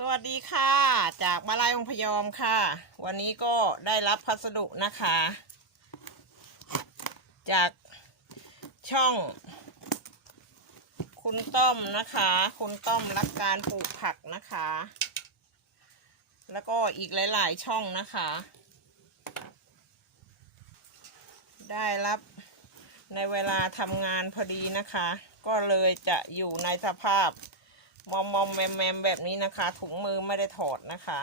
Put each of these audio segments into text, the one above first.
สวัสดีค่ะ จากมาลายองพยอมค่ะ วันนี้ก็ได้รับพัสดุนะคะ จากช่อง คุณต้อมนะคะ คุณต้อมรักการปลูกผักนะคะ แล้วก็อีกหลาย ๆ ช่องนะคะ ได้รับในเวลาทำงานพอดีนะคะ ก็เลยจะอยู่ในสภาพ มอมมอมแมมแมมแบบนี้นะคะ ถุงมือไม่ได้ถอดนะคะ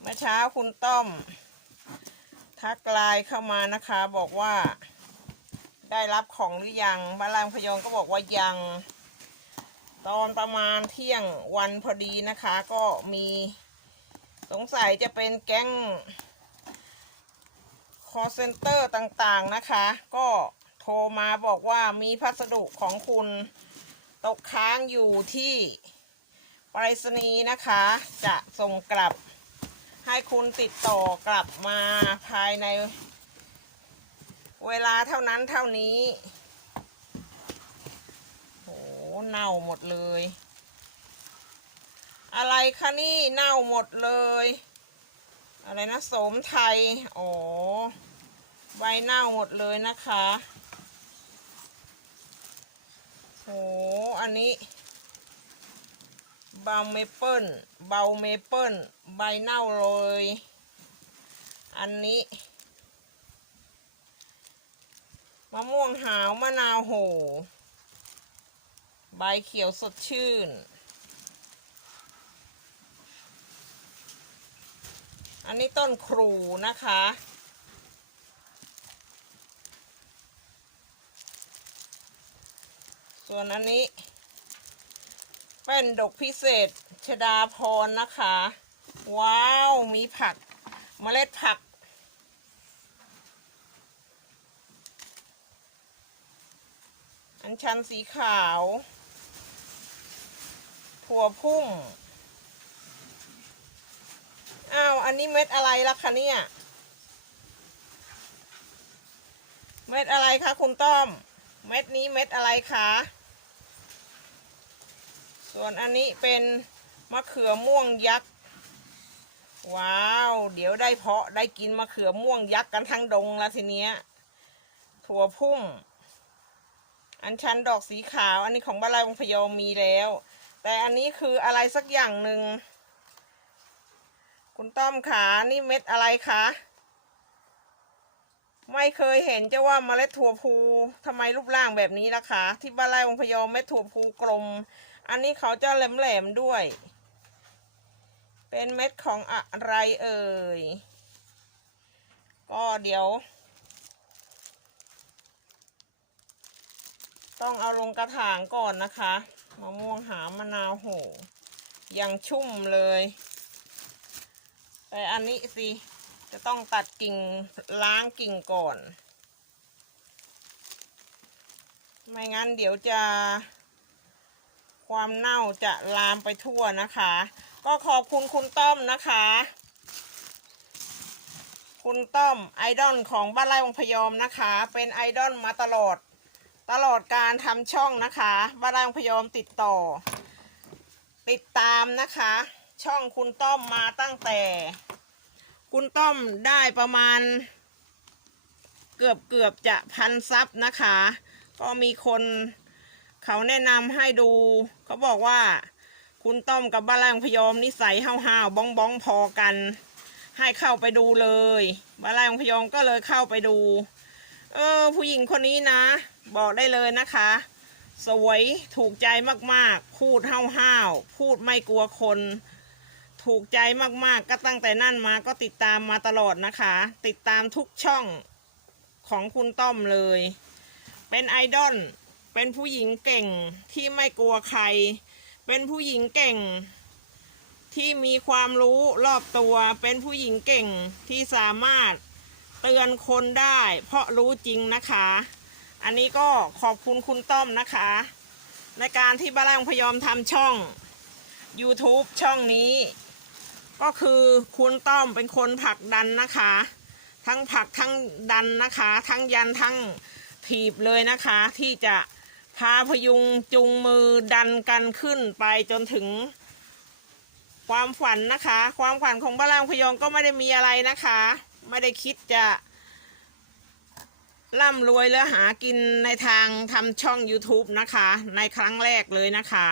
เมื่อเช้าคุณต้อม ทักไลน์เข้ามานะคะ บอกว่า ได้รับของหรือยังบ้านลางพยองก็บอกว่ายัง ตอนประมาณเที่ยงวันพอดีนะคะ ก็มีสงสัยจะเป็นแก๊ง call center ต่างๆนะคะ ก็ โทรมาบอกว่ามีพัสดุของคุณตกค้างอยู่ที่ไปรษณีย์นะคะ จะส่งกลับให้คุณติดต่อกลับมาภายใน เวลาเท่านั้นเท่านี้โหเน่าหมดเลย อะไรคะนี่เน่าหมดเลย อะไรนะ สมไทย อ๋อ ใบเน่าหมดเลยนะคะ โห อันนี้เบาเมเปิลเบาเมเปิลใบเน่าเลย อันนี้มะม่วงหาวมะนาวโห ใบเขียวสดชื่น อันนี้ต้นครูนะคะ ส่วนอันนี้ เป็นดกพิเศษชดาพรนะคะ ว้าว มีผักเมล็ดผัก อัญชันสีขาว ถั่วพุ่ม อ้าว อันนี้เม็ดอะไรล่ะคะเนี่ย เม็ดอะไรคะคุณต้อม เม็ดนี้เม็ดอะไรคะ ส่วนอันนี้เป็นมะเขือม่วงยักษ์ ว้าว เดี๋ยวได้เพาะได้กินมะเขือม่วงยักษ์กันทั้งดงแล้วทีเนี้ย ถั่วพุ่ม อันชันดอกสีขาว อันนี้ของบ้านลายวงพยอมมีแล้ว แต่อันนี้คืออะไรสักอย่างหนึ่ง คุณต้อมขา นี่เม็ดอะไรคะ ไม่เคยเห็นจะว่าเมล็ดถั่วพูทำไมรูปร่างแบบนี้ล่ะคะ ที่บ้านไร่วงพยอมเม็ดถั่วพูกลม อันนี้เขาจะแหลมๆด้วย เป็นเม็ดของอะไรเอ่ย ก็เดี๋ยว ต้องเอาลงกระถางก่อนนะคะมะม่วงหามะนาวโหยังชุ่มเลยแต่อันนี้สิจะต้องตัดกิ่งล้างกิ่งก่อน ไม่งั้นเดี๋ยวจะ ความเน่าจะลามไปทั่วนะคะ ก็ขอบคุณคุณต้อมนะคะ คุณต้อมไอดอลของบ้านไร่วงพยอมนะคะ เป็นไอดอลมาตลอด ตลอดการทำช่องนะคะ บ้านไร่วงพยอมติดต่อ ติดตามนะคะ ช่องคุณต้อมมาตั้งแต่ คุณต้อมได้ประมาณ เกือบเกือบจะพันซับนะคะ ก็มีคน เขาแนะนำให้ดู เขาบอกว่า คุณต้อมกับบ้านแรงพยอมนิสัยห้าวๆบ้องบ้องพอกัน ให้เข้าไปดูเลยบ้านแรงพยอมก็เลยเข้าไปดู เออ ผู้หญิงคนนี้นะ บอกได้เลยนะคะ สวยถูกใจมากๆ พูดห้าวๆพูดไม่กลัวคน ถูกใจมากๆ ก็ตั้งแต่นั่นมาก็ติดตามมาตลอดนะคะ ติดตามทุกช่องของคุณต้อมเลย เป็นไอดอล เป็นผู้หญิงเก่งที่ไม่กลัวใคร เป็นผู้หญิงเก่ง ที่มีความรู้รอบตัว เป็นผู้หญิงเก่งที่สามารถเตือนคนได้ เพราะรู้จริงนะคะ อันนี้ก็ขอบคุณคุณต้อมนะคะ ในการที่บ้านแรงพยอมทำช่อง YouTube ช่องนี้ ก็คือคุณต้อมเป็นคนผลักดันนะคะ ทั้งผลักทั้งดันนะคะ ทั้งยันทั้งถีบเลยนะคะที่จะ พาพยุงจุงมือดันกันขึ้นไปจนถึง ความฝันนะคะ ความฝันของบ้านลางพยองก็ไม่ได้มีอะไรนะคะ ไม่ได้คิดจะร่ำรวยแล้วหากินในทางทำช่อง YouTube นะคะ ในครั้งแรกเลยนะคะ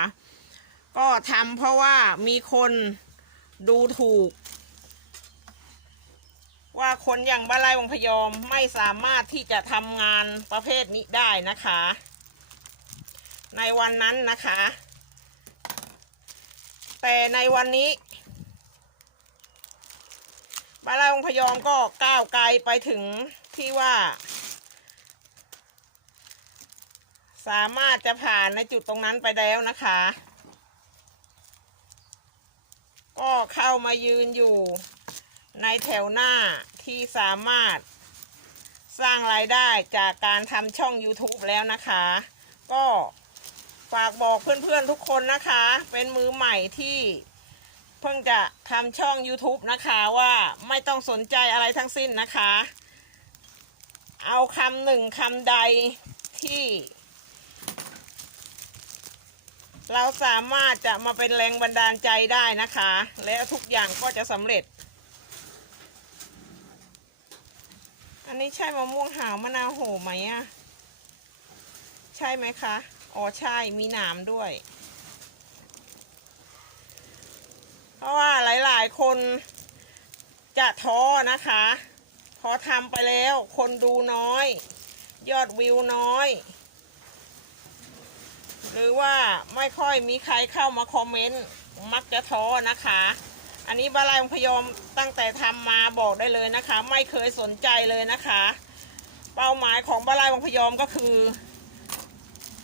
ก็ทำเพราะว่ามีคนดูถูก ว่าคนอย่างบ้านไร่วงพยอมไม่สามารถที่จะทำงานประเภทนี้ได้นะคะ ในวันนั้นนะคะ แต่ในวันนี้บานไร่วงพยอมก็ก้าวไกลไปถึงที่ว่า สามารถจะผ่านในจุดตรงนั้นไปแล้วนะคะ ก็เข้ามายืนอยู่ในแถวหน้าที่สามารถสร้างรายได้จากการทำช่อง YouTube แล้วนะคะ ก็ ฝากบอกเพื่อนๆทุกคนนะคะ เป็นมือใหม่ที่เพิ่งจะทำช่อง YouTube นะคะว่าไม่ต้องสนใจอะไรทั้งสิ้นนะคะ เอาคำหนึ่งคำใดที่ เราสามารถจะมาเป็นแรงบันดาลใจได้นะคะ แล้วทุกอย่างก็จะสำเร็จ อันนี้ใช่มะม่วงหาวมะนาวโหไหมอะใช่ไหมคะ อ๋อใช่มีหนามด้วย เพราะว่าหลายๆ คนจะท้อนะคะ พอทำไปแล้วคนดูน้อย ยอดวิวน้อย หรือว่าไม่ค่อยมีใครเข้ามาคอมเมนต์มักจะท้อนะคะ อันนี้บาลายองพยอมตั้งแต่ทำมาบอกได้เลยนะคะ ไม่เคยสนใจเลยนะคะ เป้าหมายของบาลายองพยอมก็คือ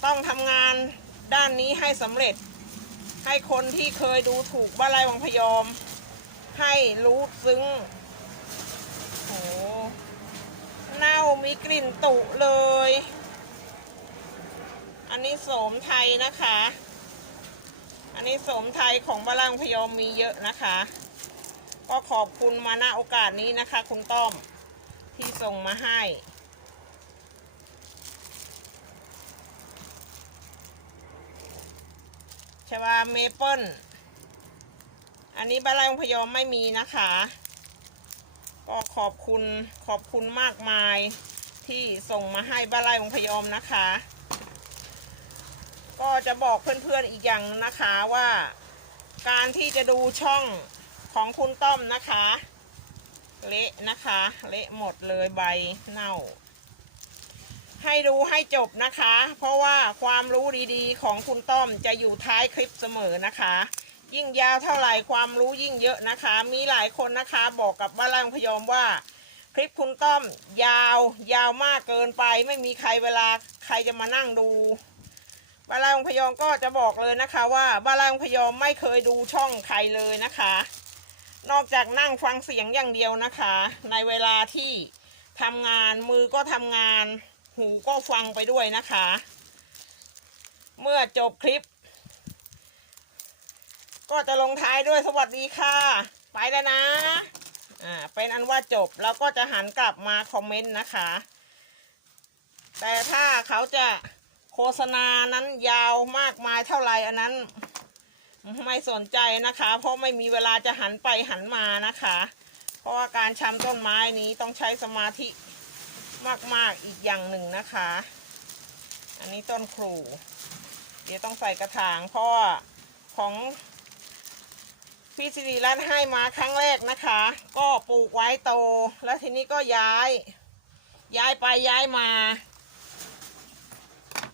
ต้องทำงานด้านนี้ให้สำเร็จ ให้คนที่เคยดูถูกบาลายวังพยอม ให้รู้ซึ้งโอ้เน่ามีกลิ่นตุเลย อันนี้โสมไทยนะคะ อันนี้โสมไทยของบาลังพยอมมีเยอะนะคะ ก็ขอบคุณมาณโอกาสนี้นะคะ คุณต้อมที่ส่งมาให้ ชวาเมเปิลอันนี้บาลังพยอมไม่มีนะคะ ก็ขอบคุณขอบคุณมากมายที่ส่งมาให้บ้านไร่วงพยอมนะคะ ก็จะบอกเพื่อนๆอีกอย่างนะคะว่า การที่จะดูช่องของคุณต้อมนะคะ เละนะคะ เละหมดเลยใบเน่า ให้ดูให้จบนะคะ เพราะว่าความรู้ดีๆ ของคุณต้อมจะอยู่ท้ายคลิปเสมอนะคะ ยิ่งยาวเท่าไหร่ความรู้ยิ่งเยอะนะคะ มีหลายคนนะคะ บอกกับบ้านล่างพยอมว่า คลิปคุณต้อมยาวยาวมากเกินไป ไม่มีใครเวลาใครจะมานั่งดูบ้านล่างพยอมก็จะบอกเลยนะคะว่าบ้านล่างพยอมไม่เคยดูช่องใครเลยนะคะ นอกจากนั่งฟังเสียงอย่างเดียวนะคะ ในเวลาที่ทำงานมือก็ทำงาน หูก็ฟังไปด้วยนะคะ เมื่อจบคลิป ก็จะลงท้ายด้วยสวัสดีค่ะ ไปแล้วนะ อ่า เป็นอันว่าจบแล้วก็จะหันกลับมาคอมเมนต์นะคะ แต่ถ้าเขาจะโฆษณานั้นยาวมากมายเท่าไหร่อันนั้น ไม่สนใจนะคะ เพราะไม่มีเวลาจะหันไปหันมานะคะ เพราะว่าการชำต้นไม้นี้ต้องใช้สมาธิ มาก ๆ อีกอย่างหนึ่งนะคะ อันนี้ต้นครู เดี๋ยวต้องใส่กระถางเพราะของพี่สิริรัตน์ให้มาครั้งแรกนะคะ ก็ปลูกไว้โต แล้วทีนี้ก็ย้าย ย้ายไปย้ายมา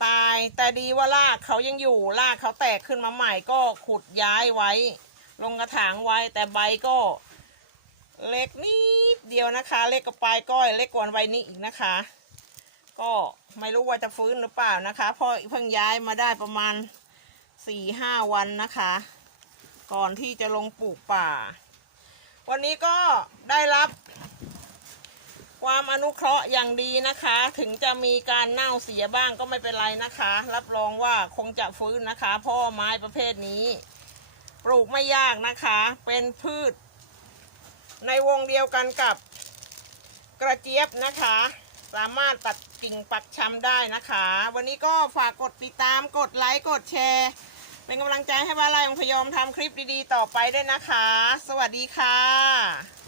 ตายแต่ดีว่ารากเขายังอยู่รากเขาแตกขึ้นมาใหม่ก็ขุดย้ายไว้ ลงกระถางไว้แต่ใบก็เล็กนิด เดียวนะคะ เล็กกว่าปลายก้อยเล็กกว่าใบนี้อีกนะคะ ก็ไม่รู้ว่าจะฟื้นหรือเปล่านะคะเพราะเพิ่งย้ายมาได้ประมาณสี่ห้าวันนะคะ ก่อนที่จะลงปลูกป่า วันนี้ก็ได้รับ ความอนุเคราะห์อย่างดีนะคะ ถึงจะมีการเน่าเสียบ้างก็ไม่เป็นไรนะคะ รับรองว่าคงจะฟื้นนะคะเพราะว่าไม้ประเภทนี้ ปลูกไม่ยากนะคะ เป็นพืช ในวงเดียวกันกับกระเจี๊ยบนะคะ สามารถตัดกิ่งปักชำได้นะคะ วันนี้ก็ฝากกดติดตามกดไลค์กดแชร์ เป็นกำลังใจให้บ้านไร่องพยอมทำคลิปดีๆ ต่อไปด้วยนะคะ สวัสดีค่ะ